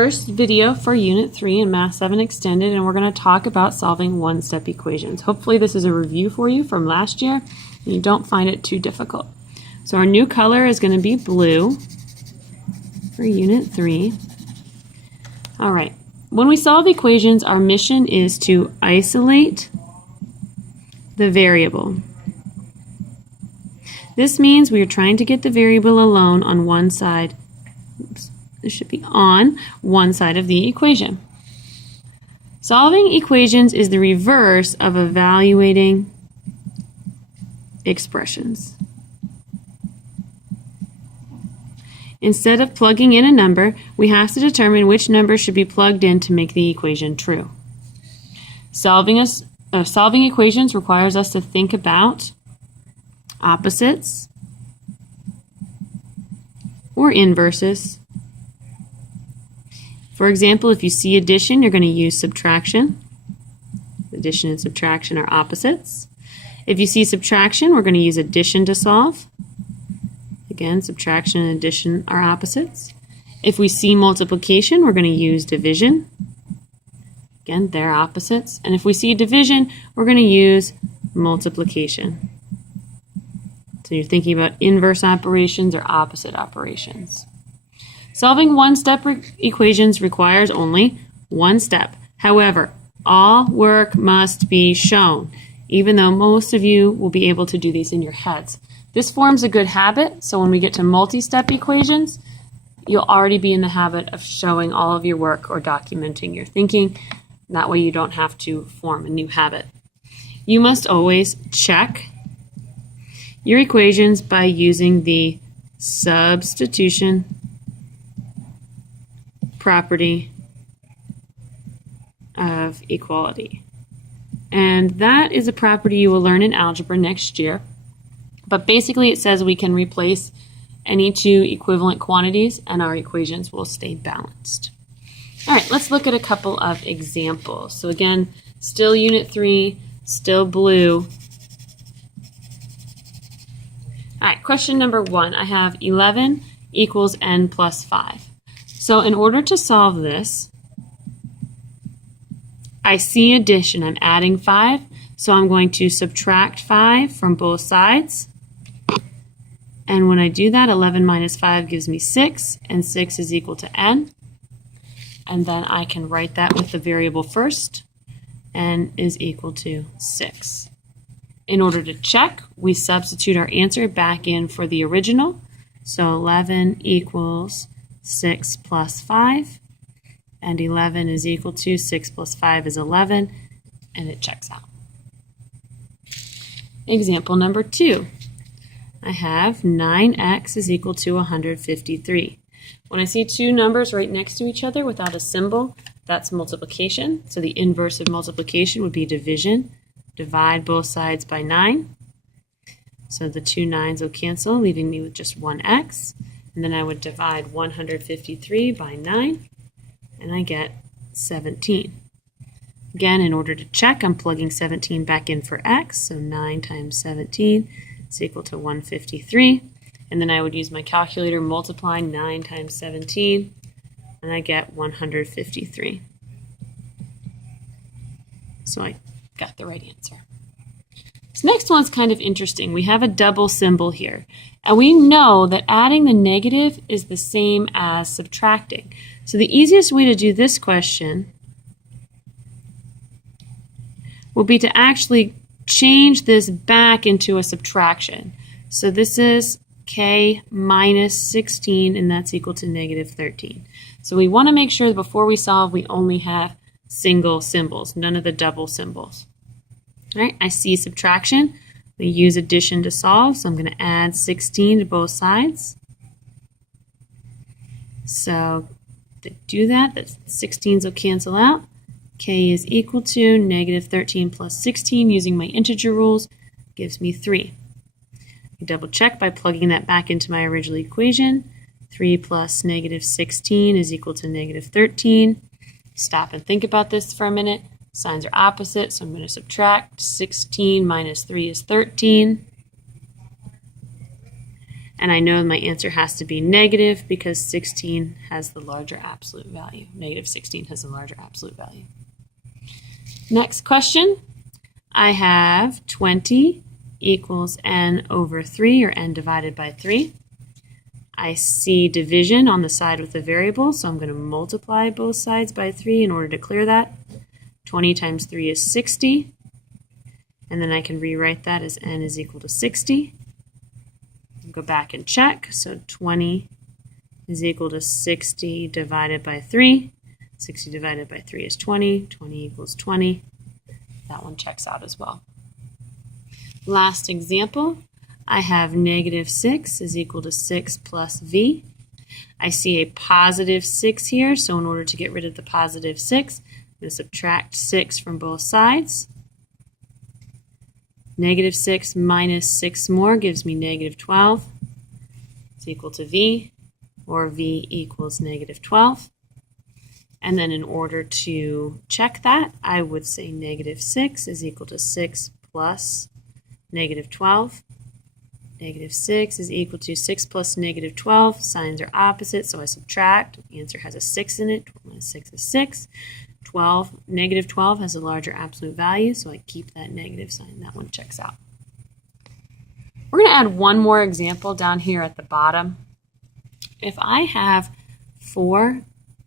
First video for Unit 3 in Math 7 Extended, and we're going to talk about solving one-step equations. Hopefully this is a review for you from last year and you don't find it too difficult. So our new color is going to be blue for Unit 3. Alright, when we solve equations, our mission is to isolate the variable. This means we are trying to get the variable alone on one side. Oops. This should be on one side of the equation. Solving equations is the reverse of evaluating expressions. Instead of plugging in a number, we have to determine which number should be plugged in to make the equation true. Solving equations requires us to think about opposites or inverses. For example, if you see addition, you're going to use subtraction. Addition and subtraction are opposites. If you see subtraction, we're going to use addition to solve. Again, subtraction and addition are opposites. If we see multiplication, we're going to use division. Again, they're opposites. And if we see division, we're going to use multiplication. So you're thinking about inverse operations or opposite operations. Solving one-step equations requires only one step. However, all work must be shown, even though most of you will be able to do these in your heads. This forms a good habit, so when we get to multi-step equations, you'll already be in the habit of showing all of your work or documenting your thinking. That way you don't have to form a new habit. You must always check your equations by using the substitution property of equality. And that is a property you will learn in algebra next year. But basically it says we can replace any two equivalent quantities and our equations will stay balanced. All right, let's look at a couple of examples. So again, still Unit 3, still blue. All right, question number 1. I have 11 equals n plus 5. So in order to solve this, I see addition. I'm adding 5, so I'm going to subtract 5 from both sides. And when I do that, 11 minus 5 gives me 6, and 6 is equal to n. And then I can write that with the variable first. N is equal to 6. In order to check, we substitute our answer back in for the original. So 11 equals 6 plus 5, and 11 is equal to 6 plus 5 is 11, and it checks out. Example number 2. I have 9x is equal to 153. When I see two numbers right next to each other without a symbol, that's multiplication. So the inverse of multiplication would be division. Divide both sides by 9. So the two 9s will cancel, leaving me with just one x. And then I would divide 153 by 9, and I get 17. Again, in order to check, I'm plugging 17 back in for x, so 9 times 17 is equal to 153. And then I would use my calculator, multiply 9 times 17, and I get 153. So I got the right answer. This next one's kind of interesting. We have a double symbol here. And we know that adding the negative is the same as subtracting. So the easiest way to do this question will be to actually change this back into a subtraction. So this is k minus 16, and that's equal to negative 13. So we want to make sure that before we solve, we only have single symbols, none of the double symbols. All right, I see subtraction. We use addition to solve, so I'm going to add 16 to both sides. So to do that, the 16s will cancel out. K is equal to negative 13 plus 16 using my integer rules gives me 3. I double check by plugging that back into my original equation. 3 plus negative 16 is equal to negative 13. Stop and think about this for a minute. Signs are opposite, so I'm going to subtract. 16 minus 3 is 13. And I know my answer has to be negative because 16 has the larger absolute value. Negative 16 has the larger absolute value. Next question. I have 20 equals n over 3, or n divided by 3. I see division on the side with the variable, so I'm going to multiply both sides by 3 in order to clear that. 20 times 3 is 60. And then I can rewrite that as n is equal to 60. Go back and check. So 20 is equal to 60 divided by 3. 60 divided by 3 is 20. 20 equals 20. That one checks out as well. Last example, I have negative 6 is equal to 6 plus v. I see a positive 6 here, so in order to get rid of the positive 6, I'm going to subtract 6 from both sides. Negative 6 minus 6 more gives me negative 12. It's equal to v, or v equals negative 12. And then in order to check that, I would say negative 6 is equal to 6 plus negative 12. Negative 6 is equal to 6 plus negative 12. Signs are opposite, so I subtract. The answer has a 6 in it. 12 minus 6 is 6. Negative 12 has a larger absolute value, so I keep that negative sign. That one checks out. We're going to add one more example down here at the bottom. If I have 4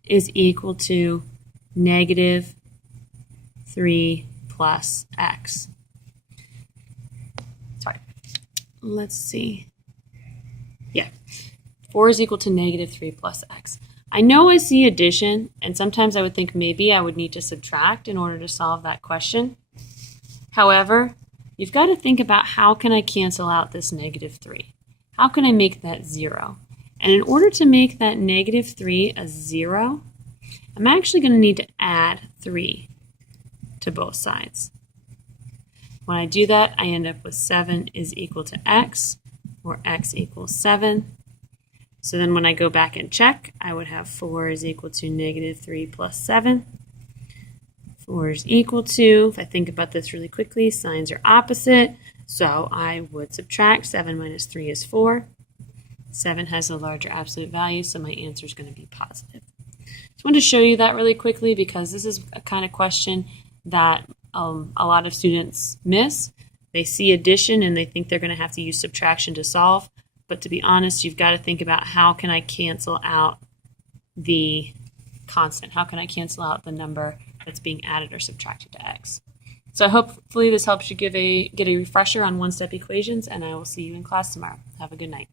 is equal to negative 3 plus x. Sorry. Let's see. Yeah. 4 is equal to negative 3 plus x. I know I see addition, and sometimes I would think maybe I would need to subtract in order to solve that question. However, you've got to think about how can I cancel out this negative 3? How can I make that 0? And in order to make that negative 3 a 0, I'm actually going to need to add 3 to both sides. When I do that, I end up with 7 is equal to x, or x equals 7. So then when I go back and check, I would have 4 is equal to negative 3 plus 7. 4 is equal to, if I think about this really quickly, signs are opposite, so I would subtract. 7 minus 3 is 4. 7 has a larger absolute value, so my answer is going to be positive. Just wanted to show you that really quickly because this is a kind of question that a lot of students miss. They see addition and they think they're going to have to use subtraction to solve. But to be honest, you've got to think about how can I cancel out the constant? How can I cancel out the number that's being added or subtracted to x? So hopefully this helps you get a refresher on one-step equations, and I will see you in class tomorrow. Have a good night.